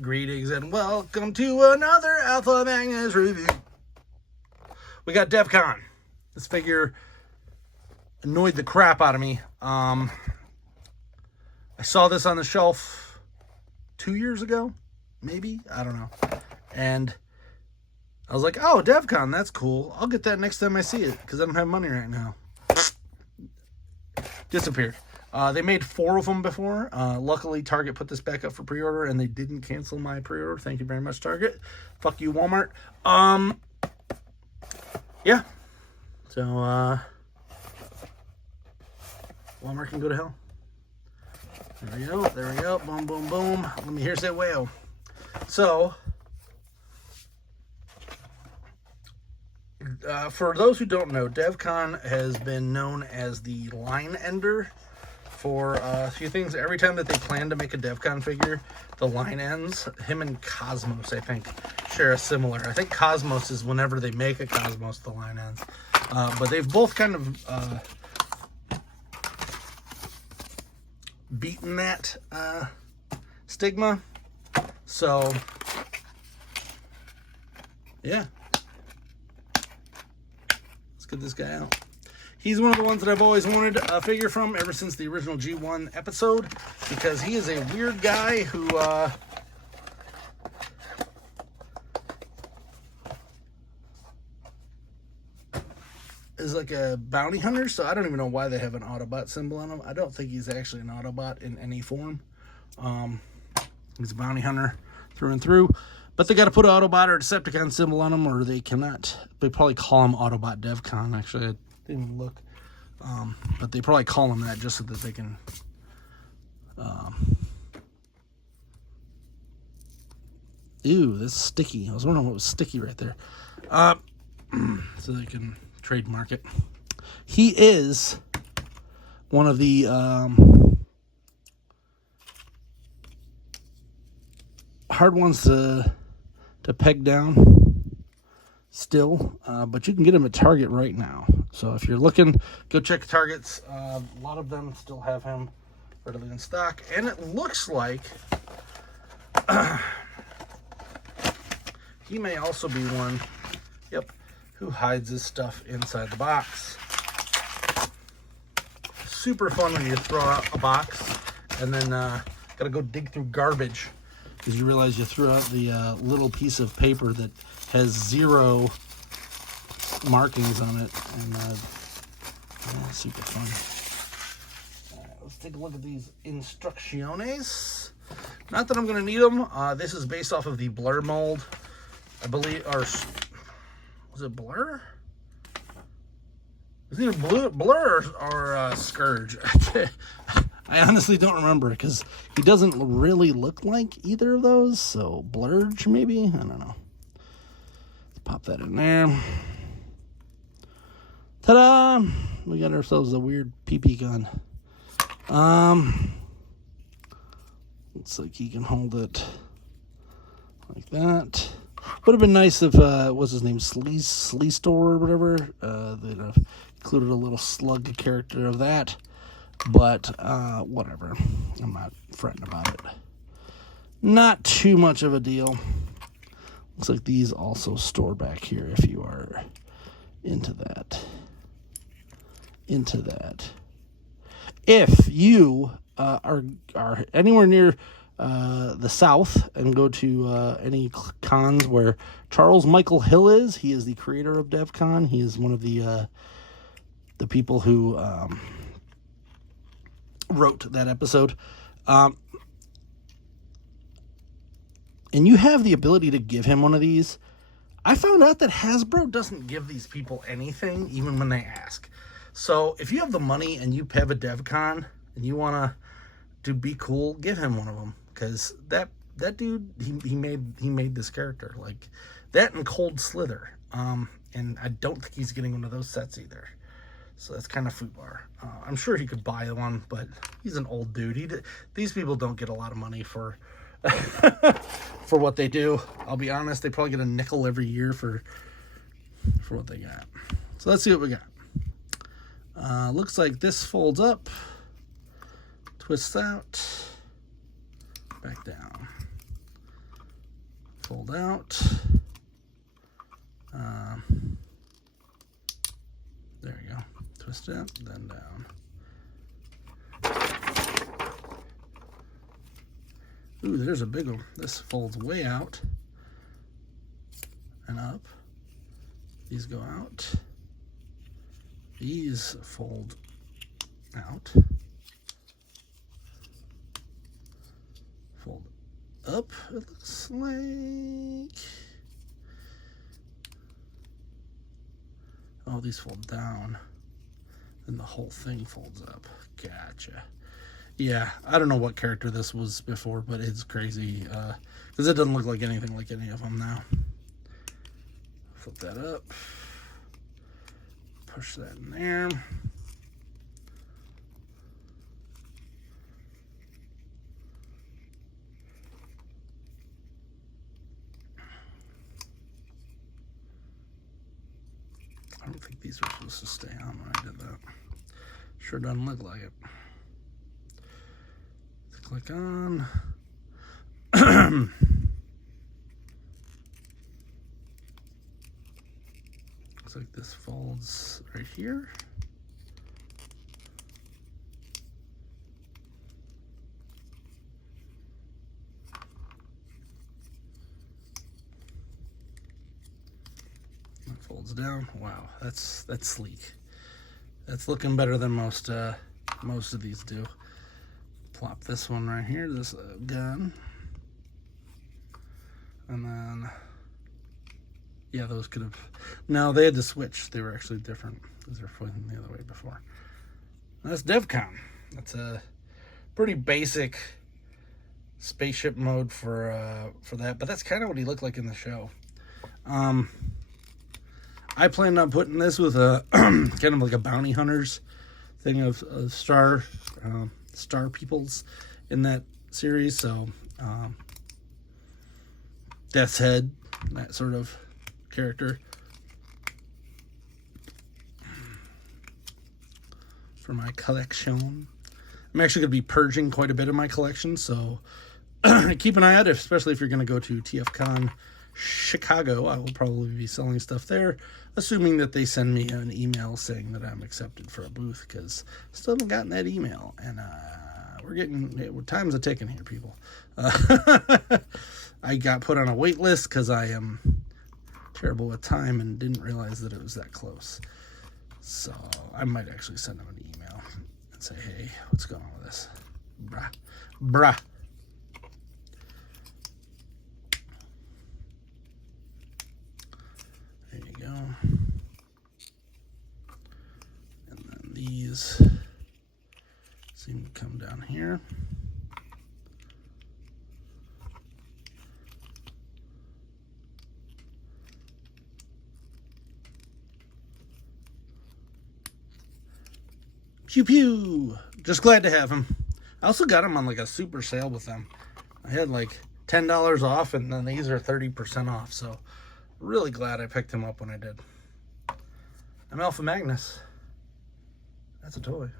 Greetings and welcome to another Alpha Magnus review. We got Devcon. This figure annoyed the crap out of me. I saw this on the shelf 2 years ago, maybe? I don't know. And I was like, oh, Devcon, that's cool. I'll get that next time I see it because I don't have money right now. Disappeared. They made 4 of them before. Luckily, Target put this back up for pre-order, and they didn't cancel my pre-order. Thank you very much, Target. Fuck you, Walmart. Yeah. So, Walmart can go to hell. There we go. There we go. Boom, boom, boom. Let me here's that whale. So, for those who don't know, Devcon has been known as the line ender for a few things. Every time that they plan to make a Devcon figure, the line ends. Him and Cosmos, I think, share a similar. I think Cosmos is whenever they make a Cosmos, the line ends. But they've both kind of beaten that stigma. So, yeah. Let's get this guy out. He's one of the ones that I've always wanted a figure from ever since the original G1 episode, because he is a weird guy who is like a bounty hunter, so I don't even know why they have an Autobot symbol on him. I don't think he's actually an Autobot in any form. He's a bounty hunter through and through, but they got to put an Autobot or Decepticon symbol on him, or they cannot. They probably call him Autobot Devcon, actually. I didn't even look. But they probably call him that just so that they can ew, that's sticky. I was wondering what was sticky right there. So they can trademark it. He is one of the hard ones to peg down still, but you can get them at Target right now. So if you're looking, go check Targets. A lot of them still have him readily in stock, and it looks like he may also be one, yep, who hides his stuff inside the box. Super fun when you throw out a box and then gotta go dig through garbage because you realize you threw out the little piece of paper that has 0 markings on it, and yeah, super fun. All right, let's take a look at these instrucciones. Not that I'm going to need them. This is based off of the Blur mold, I believe, or was it Blur? Is it either Blur or Scourge? I honestly don't remember because he doesn't really look like either of those. So Blurge, maybe? I don't know. Let's pop that in there. Ta-da! We got ourselves a weird PP gun. Looks like he can hold it like that. Would have been nice if, what's his name, Sleestor or whatever, they'd have included a little slug character of that. But, whatever. I'm not fretting about it. Not too much of a deal. Looks like these also store back here if you are into that. If you are anywhere near the South and go to any cons where Charles Michael Hill is, he is the creator of Devcon. He is one of the people who wrote that episode. And you have the ability to give him one of these. I found out that Hasbro doesn't give these people anything, even when they ask. So if you have the money and you have a Devcon and you want to be cool, give him one of them, because that dude, he made this character like that and Cold Slither. And I don't think he's getting one of those sets either. So that's kind of foobar. I'm sure he could buy one, but he's an old dude. These people don't get a lot of money for for what they do. I'll be honest, they probably get a nickel every year for what they got. So let's see what we got. Looks like this folds up, twists out, back down. fold out. There you go. Twist it, then down. Ooh, there's a big one. This folds way out and up. These go out. These fold out. Fold up, it looks like. Oh, these fold down. Then the whole thing folds up. Gotcha. Yeah, I don't know what character this was before, but it's crazy. Because it doesn't look like anything like any of them now. Flip that up. Push that in there. I don't think these were supposed to stay on when I did that. Sure doesn't look like it. Click on. Looks like this folds right here. It folds down. Wow, that's sleek. That's looking better than most of these do. Plop this one right here, this gun. And then, yeah, those could have, no, they had to switch. They were actually different because they were pointing the other way before. That's Devcon. That's a pretty basic spaceship mode for that, but that's kind of what he looked like in the show. I planned on putting this with a kind of like a bounty hunters thing of star peoples in that series, so Death's Head, that sort of character for my collection. I'm actually going to be purging quite a bit of my collection, so keep an eye out, especially if you're going to go to TFCon Chicago. I will probably be selling stuff there, assuming that they send me an email saying that I'm accepted for a booth, because still haven't gotten that email, and we're getting, time's a ticking here, people. I got put on a wait list because I am terrible with time and didn't realize that it was that close. So I might actually send them an email and say, hey, what's going on with this? Bruh. There you go. And then these seem to come down here. Pew pew. Just glad to have him. I also got him on like a super sale with them. I had like $10 off, and then these are 30% off. So really glad I picked him up when I did. I'm Alpha Magnus. That's a toy.